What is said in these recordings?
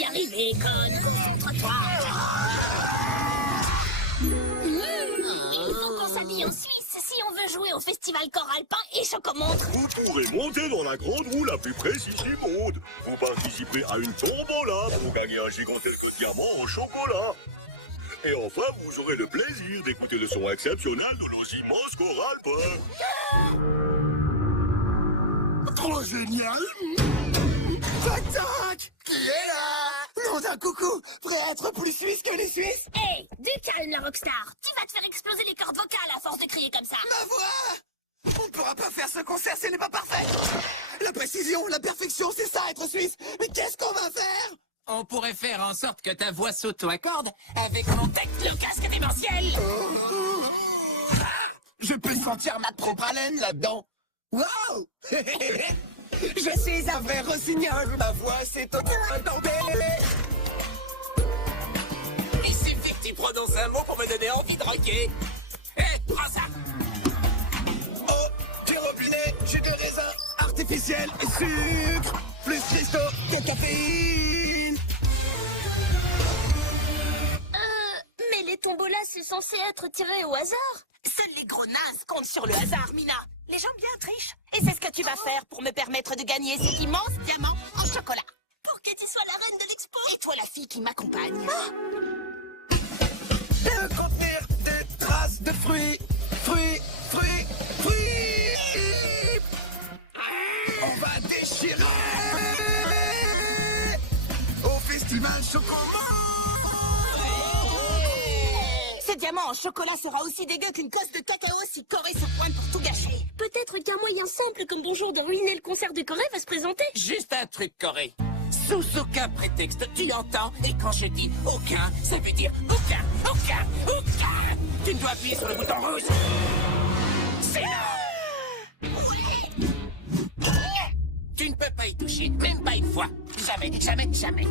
y arriver, Con. Concentre-toi. Il faut qu'on s'habille en Suisse si on veut jouer au festival Coralpin et Chocomontre. Vous pourrez monter dans la grande roue la plus précise du monde. Vous participerez à une tombola pour gagner un gigantesque diamant en chocolat. Et enfin, vous aurez le plaisir d'écouter le son exceptionnel de nos immenses Coralpins. Trop génial! Tac! Qui est là? Nom d'un coucou! Prêt à être plus suisse que les Suisses? Hé, du calme, la rockstar. Tu vas te faire exploser les cordes vocales à force de crier comme ça. Ma voix! On ne pourra pas faire ce concert si elle n'est pas parfaite! La précision, la perfection, c'est ça être suisse! Mais qu'est-ce qu'on va faire? On pourrait faire en sorte que ta voix s'auto-accorde avec mon texte, le casque démentiel. Je peux sentir ma propre haleine là-dedans! Wow! Je suis un vrai rossignol, ma voix s'est auto-attendée! Il suffit que tu prononces un mot pour me donner envie de rocker. Hé, prends ça. Oh, du robinet, j'ai des raisins artificiels et sucre, plus cristaux que caféine. Mais les tombolas, c'est censé être tiré au hasard. Seuls les gros nazes comptent sur le hasard, Mina. Les gens bien trichent. Et c'est ce que tu vas faire pour me permettre de gagner cet immense diamant en chocolat. Pour que tu sois la reine de l'expo. Et toi, la fille qui m'accompagne. De contenir des traces de fruits. On va déchirer au festival Chocolat. Ce diamant en chocolat sera aussi dégueu qu'une cosse de cacao si Corée se pointe pour tout gâcher. Peut-être qu'un moyen simple comme bonjour de ruiner le concert de Corée va se présenter. Juste un truc, Corée. Sous aucun prétexte, tu entends? Et quand je dis aucun, ça veut dire aucun. Tu ne dois appuyer sur le bouton rouge. C'est là. Tu ne peux pas y toucher, même pas une fois. Jamais.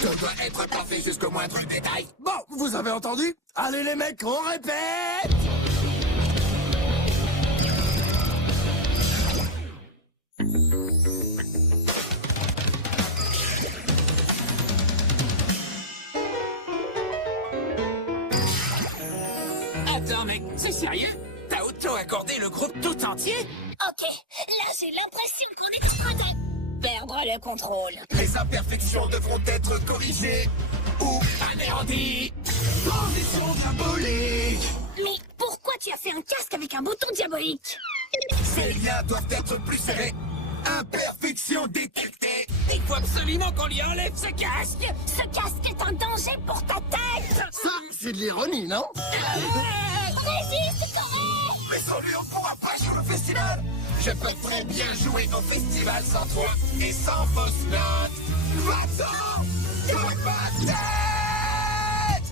Tout doit être parfait jusqu'au moindre détail. Bon, vous avez entendu? Allez les mecs, on répète! Attends, mec, c'est sérieux? T'as auto-accordé le groupe tout entier? Ok, là j'ai l'impression qu'on est en train de perdre le contrôle. Les imperfections devront être corrigées ou Anéanti! transition diabolique. Mais pourquoi tu as fait un casque avec un bouton diabolique? Ces liens doivent être plus serrés. Imperfection détectée. Il faut absolument qu'on lui enlève ce casque! Ce casque est un danger pour ta tête. Ça, c'est de l'ironie, non? Résiste, Corée. Mais sans lui, on pourra pas sur le festival. Je peux très bien jouer au festival sans toi et sans fausse note. Va-t'en de ma tête.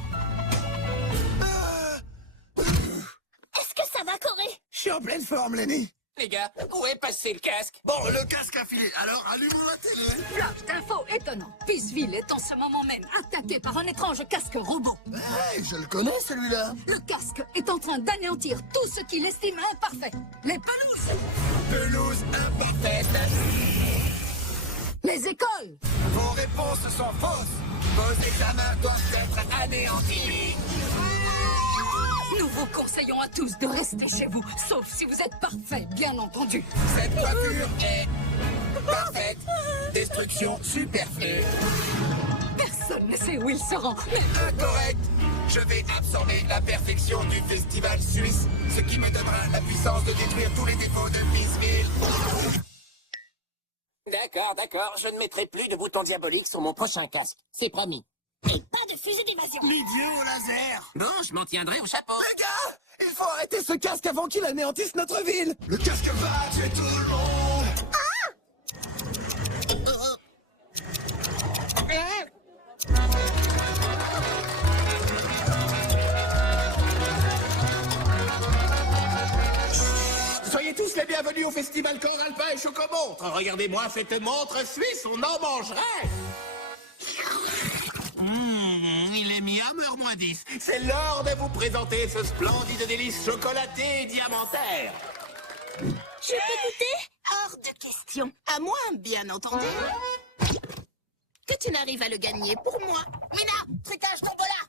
Est-ce que ça va, Corée? Je suis en pleine forme, Lenny. Les gars, où est passé le casque? Bon, le casque a filé, alors allumons la télé. Flash d'infos étonnants. Peaceville est en ce moment même attaqué par un étrange casque robot. Hey, je le connais, celui-là. Le casque est en train d'anéantir tout ce qu'il estime imparfait. Les pelouses, Pelouse imparfaite. les écoles, Vos réponses sont fausses. Vos examens doivent être anéantis. nous vous conseillons à tous de rester chez vous, sauf si vous êtes parfait, bien entendu. Cette coiffure est parfaite. Destruction superflue. Personne ne sait où il se rend, mais Incorrect. Je vais absorber la perfection du festival suisse, ce qui me donnera la puissance de détruire tous les défauts de Peaceville. D'accord, je ne mettrai plus de bouton diabolique sur mon prochain casque. C'est promis. Et pas de fusée d'évasion. L'idiot au laser. Bon, je m'en tiendrai au chapeau. Les gars, il faut arrêter ce casque avant qu'il anéantisse notre ville. Le casque va tuer tout le monde. Soyez tous les bienvenus au festival Coralpin et Chocomontre. Regardez-moi cette montre suisse, on en mangerait. Il est mis à me -10. C'est l'heure de vous présenter ce splendide délice chocolaté et diamantaire. Je peux goûter? Hors de question. À moins, bien entendu, que tu n'arrives à le gagner pour moi. Mina, trucage tombola.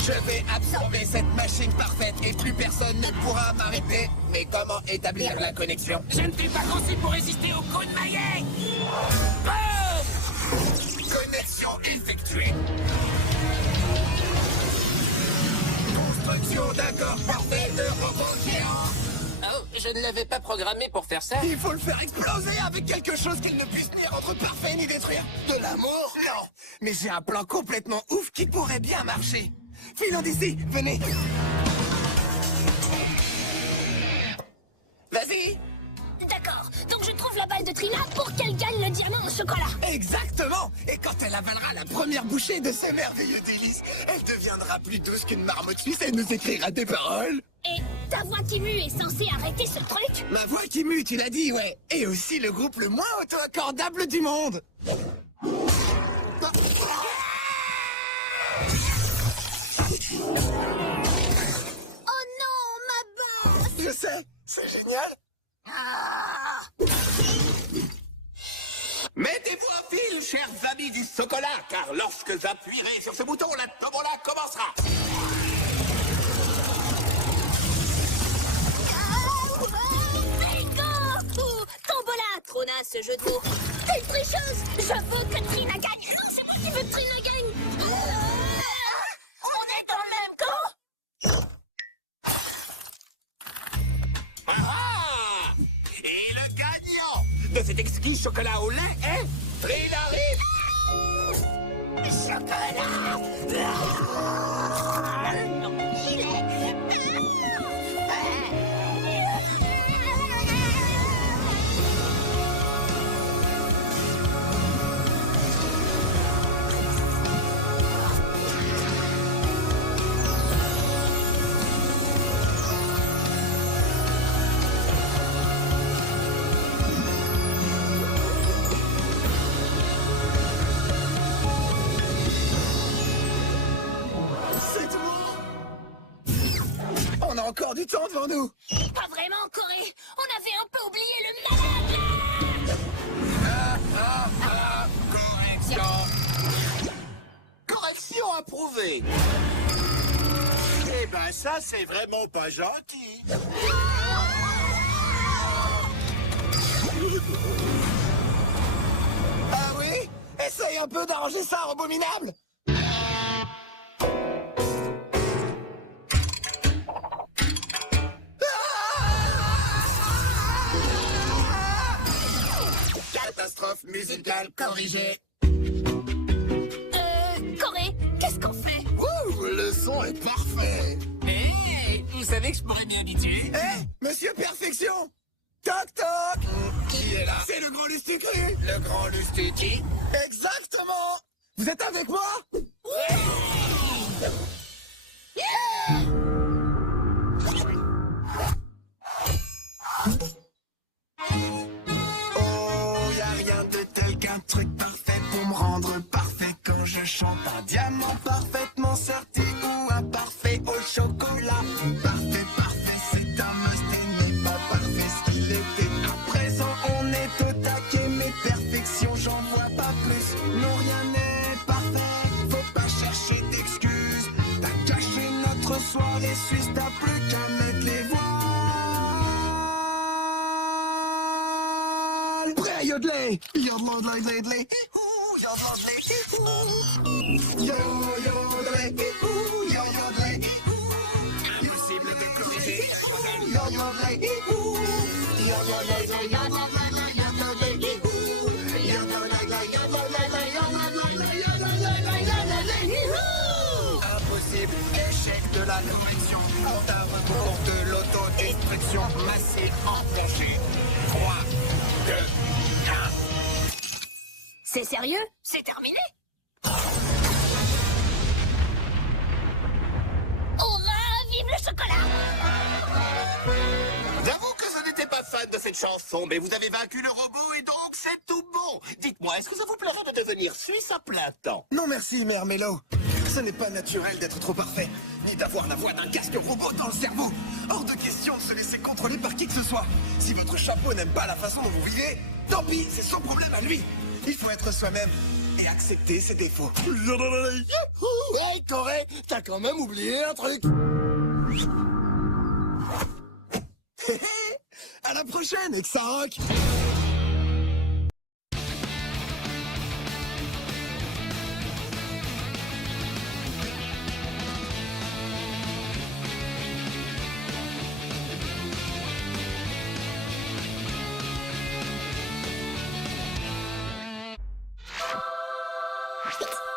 Je vais absorber cette machine parfaite et plus personne ne pourra m'arrêter. Mais comment établir la connexion? Je ne suis pas conçu pour résister au coup de maillet. Boum! Connexion effectuée. Construction d'un corps parfait de robot géant. Oh, je ne l'avais pas programmé pour faire ça. Il faut le faire exploser avec quelque chose qu'il ne puisse ni rendre parfait ni détruire. De l'amour? Non. Mais j'ai un plan complètement ouf qui pourrait bien marcher. Filons d'ici, venez. Vas-y. D'accord, donc je trouve la balle de Trina pour qu'elle gagne le diamant au chocolat. Exactement. Et quand elle avalera la première bouchée de ces merveilleux délices, elle deviendra plus douce qu'une marmotte suisse et nous écrira des paroles. Et ta voix qui mue est censée arrêter ce truc? Ma voix qui mue, tu l'as dit, ouais. Et aussi le groupe le moins auto-accordable du monde. Oh non, ma basse! Je sais, c'est génial. Mettez-vous à fil, chers amis du chocolat, car lorsque j'appuierai sur ce bouton, la tombola commencera. Bingo! Ouh, tombola! Trona, ce jeu de mots. T'es une tricheuse! Je veux que Trina gagne! Non, c'est moi qui veux que Trina gagne! On est dans le même camp! Ah! Et le gagnant de cet exquis chocolat au lait est Trinarine. Chocolat! Il est... C'est tout. On a encore du temps devant nous. Pas vraiment, Corée! On avait un peu oublié le malade, là! Correction. Correction approuvée. Eh ben ça, c'est vraiment pas gentil. Ah oui? Essaye un peu d'arranger ça, abominable. Catastrophe musicale corrigée. Corée, qu'est-ce qu'on fait? Ouh, le son est parfait. Hé, vous savez que je pourrais m'y habituer. Eh, monsieur Perfection. Toc toc. Qui est là? C'est le grand Lustucru. Le grand Lustucru. Exactement. Vous êtes avec moi? Oh, y a rien de tel qu'un truc parfait pour me rendre parfait quand je chante un diamant parfaitement sorti ou un parfait au chocolat. Parfait, parfait, c'est un must et n'est pas parfait ce qu'il était. À présent, on est au taquet, mais perfection, j'en vois pas plus. Non, rien n'est parfait, faut pas chercher d'excuses. T'as caché notre soirée suisse, t'as plus qu'à mettre les voiles. Prêt à yodeler. Yodeler, yodeler, ouh, yodeler, ouh. Yodeler, ouh, yodeler, ouh. Impossible de corriger. Yodeler, ouh. Yodeler, yodeler, yodeler, ouh. Yodeler, yodeler, ouh. Impossible, échec de la correction. Compte à rebours de l'autodestruction massive enclenchée. 3, 2, 1. C'est sérieux? C'est terminé? Hurrah! Vive le chocolat! J'avoue que ce n'était pas pas fan de cette chanson, mais vous avez vaincu le robot et donc c'est tout bon. Dites-moi, est-ce que ça vous plairait de devenir suisse à plein temps? Non merci, Mère Mélo. Ce n'est pas naturel d'être trop parfait, ni d'avoir la voix d'un casque robot dans le cerveau. Hors de question de se laisser contrôler par qui que ce soit. Si votre chapeau n'aime pas la façon dont vous vivez, tant pis, c'est son problème à lui. Il faut être soi-même et accepter ses défauts. Hey, Corée, t'as quand même oublié un truc. À la prochaine, X5. X